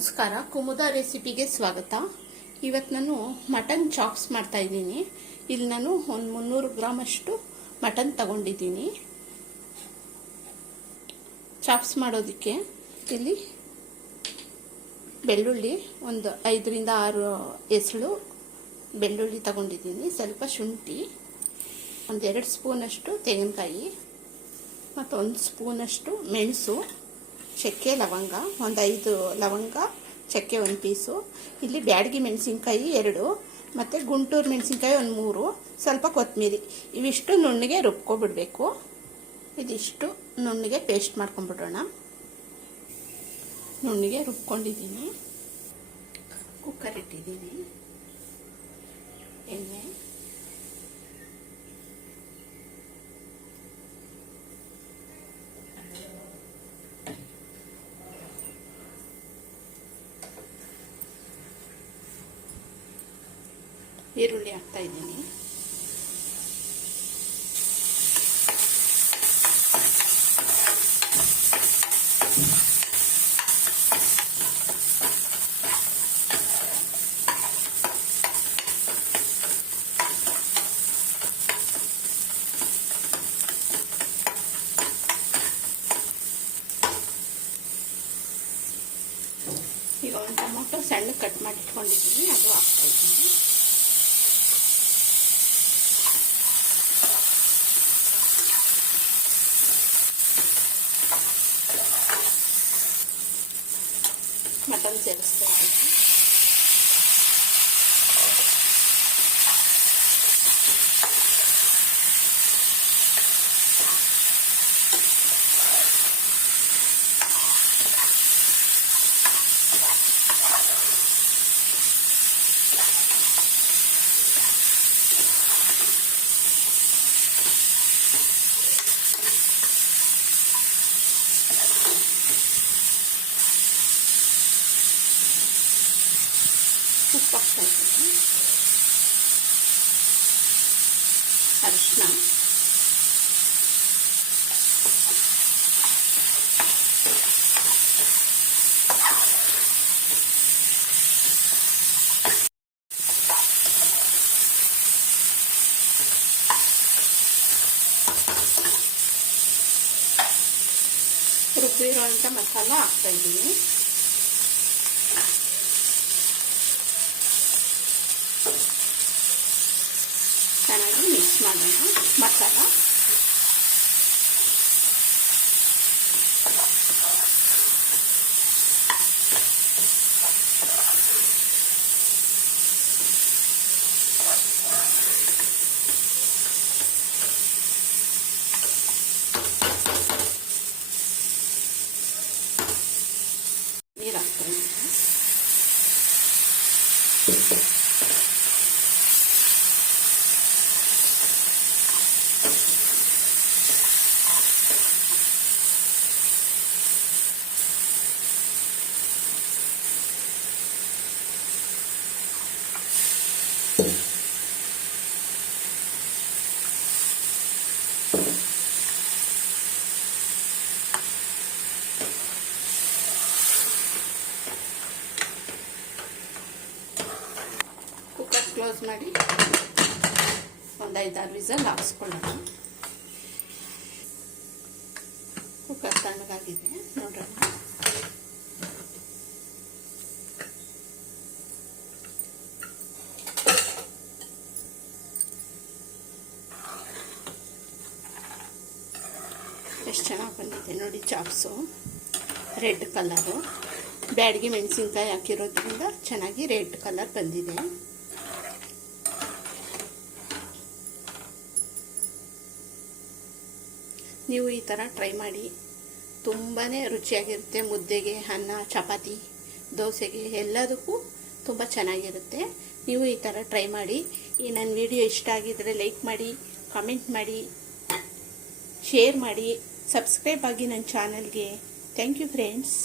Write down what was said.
ನಮಸ್ಕಾರ, ಕುಮುದ ರೆಸಿಪಿಗೆ ಸ್ವಾಗತ. ಇವತ್ತು ನಾನು ಮಟನ್ ಚಾಪ್ಸ್ ಮಾಡ್ತಾ ಇದ್ದೀನಿ. ಇಲ್ಲಿ ನಾನು ಒಂದು ಮುನ್ನೂರು ಗ್ರಾಮ್ ಅಷ್ಟು ಮಟನ್ ತಗೊಂಡಿದ್ದೀನಿ. ಚಾಪ್ಸ್ ಮಾಡೋದಕ್ಕೆ ಇಲ್ಲಿ ಬೆಳ್ಳುಳ್ಳಿ ಒಂದು ಐದರಿಂದ ಆರು ಎಸಳು ಬೆಳ್ಳುಳ್ಳಿ ತಗೊಂಡಿದ್ದೀನಿ, ಸ್ವಲ್ಪ ಶುಂಠಿ, ಒಂದು ಎರಡು ಸ್ಪೂನಷ್ಟು ತೆಂಗಿನಕಾಯಿ ಮತ್ತು ಒಂದು ಸ್ಪೂನಷ್ಟು ಮೆಣಸು. ಚಕ್ಕೆ ಲವಂಗ, ಒಂದು ಐದು ಲವಂಗ, ಚಕ್ಕೆ ಒಂದು ಪೀಸು. ಇಲ್ಲಿ ಬ್ಯಾಡಗಿ ಮೆಣಸಿನ್ಕಾಯಿ ಎರಡು, ಮತ್ತು ಗುಂಟೂರು ಮೆಣಸಿನ್ಕಾಯಿ ಒಂದು ಮೂರು, ಸ್ವಲ್ಪ ಕೊತ್ತಂಬರಿ ಇವಿಷ್ಟು ನುಣ್ಣಗೆ ರುಬ್ಕೊಬಿಡಬೇಕು. ಇದಿಷ್ಟು ನುಣ್ಣಗೆ ಪೇಸ್ಟ್ ಮಾಡ್ಕೊಂಬಿಡೋಣ ನುಣ್ಣಗೆ ರುಬ್ಕೊಂಡಿದ್ದೀನಿ. ಕುಕ್ಕರ್ ಇಟ್ಟಿದ್ದೀನಿ. ಎಣ್ಣೆ. ಈರುಳ್ಳಿ ಹಾಕ್ತಾ ಇದ್ದೀನಿ. ಈಗ ಒಂದು ಟೊಮೊಟೊ ಸಣ್ಣ ಕಟ್ ಮಾಡಿ ಇಟ್ಕೊಂಡಿದ್ದೀನಿ ಅದು ಹಾಕ್ತಾ ಇದ್ದೀನಿ. ಮಟನ್ ಸೇರಿಸ್ತಾ ಅರಿಶಿನ ರುಬ್ಬಿರುವಂಥ ಮಸಾಲ ಹಾಕ್ತಾ ಇದ್ದೀನಿ వేస్తున్నాను నేను మసాలా. మీరు అక్కడ ಕ್ಲೋಸ್ ಮಾಡಿ ಒಂದು ಐದಾರು ವಿಸಲ್ ಹಾಕ್ಸ್ಕೊಳ್ಳೋಣ. ಕುಕ್ಕರ್ ತಣ್ಣಗಾಗಿದೆ, ನೋಡೋಣ. ಎಷ್ಟು ಚೆನ್ನಾಗಿ ಬಂದಿದೆ ನೋಡಿ ಚಾಪ್ಸು. Red colour. ಬ್ಯಾಡಿಗೆ ಮೆಣಸಿನ್ಕಾಯಿ ಹಾಕಿರೋದ್ರಿಂದ ಚೆನ್ನಾಗಿ ರೆಡ್ ಕಲರ್ ಬಂದಿದೆ. ನೀವು ಈ ಥರ ಟ್ರೈ ಮಾಡಿ ತುಂಬಾ ರುಚಿಯಾಗಿರುತ್ತೆ ಮುದ್ದೆಗೆ, ಅನ್ನ, ಚಪಾತಿ, ದೋಸೆಗೆ ಎಲ್ಲದಕ್ಕೂ ತುಂಬ ಚೆನ್ನಾಗಿರುತ್ತೆ. ನೀವು ಈ ಥರ ಟ್ರೈ ಮಾಡಿ, ಈ ನನ್ನ ವಿಡಿಯೋ ಇಷ್ಟ ಆಗಿದ್ದರೆ ಲೈಕ್ ಮಾಡಿ ಕಮೆಂಟ್ ಮಾಡಿ ಶೇರ್ ಮಾಡಿ ಸಬ್ಸ್ಕ್ರೈಬ್ ಆಗಿ ನನ್ನ ಚಾನಲ್ಗೆ ಥ್ಯಾಂಕ್ ಯು ಫ್ರೆಂಡ್ಸ್